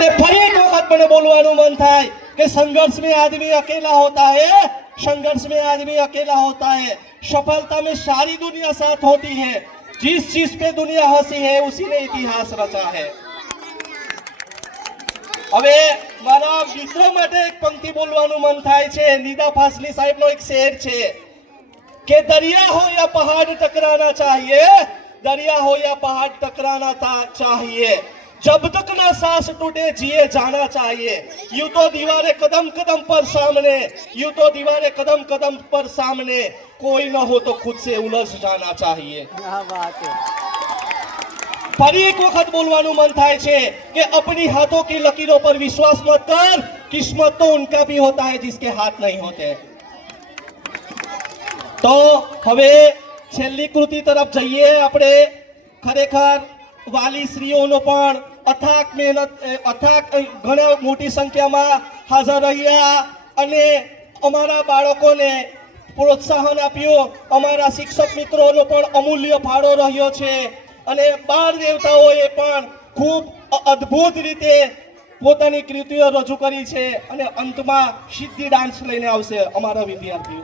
અને ફરી એક વખત મને બોલવાનું મન થાય કે संघर्ष में आदमी अकेला होता है संघर्ष में आदमी अकेला होता है सफलता में सारी दुनिया साथ होती है जिस चीज पे दुनिया हंसी है उसी ने इतिहास रचा है હવે મારા મિત્રો માટે એક પંક્તિ બોલવાનું મન થાય છે નીદા ફાસલી સાહેબનો એક શેર છે કે दरिया हो या पहाड़ टकराना चाहिए दरिया हो या पहाड़ टकराना था चाहिए जब तक ना सांस टूटे जिए जाना चाहिए यूं तो दीवारें कदम कदम पर सामने यूं तो दीवारें कदम कदम पर सामने कोई न हो तो खुद से उलझ जाना चाहिए क्या बात है ફરી એક વખત બોલવાનું મન થાય છે કે अपनी हाथों की लकीरों पर विश्वास मत कर किस्मत तो उनका भी होता है जिसके हाथ नहीं होते તો હવે છેલ્લી કૃતિ તરફ જઈએ આપણે ખરેખર વાલીશ્રીઓનો પણ અથાક મહેનત અથાક ઘણા મોટી સંખ્યામાં હાજર રહ્યા અને અમારા બાળકોને પ્રોત્સાહન આપ્યું. અમારા શિક્ષક મિત્રોનો પણ અમૂલ્ય ફાળો રહ્યો છે અને બાળ દેવતાઓએ પણ ખૂબ અદ્ભુત રીતે પોતાની કૃતિઓ રજૂ કરી છે અને અંતમાં સિદ્ધિ ડાન્સ લઈને આવશે અમારા વિદ્યાર્થીઓ.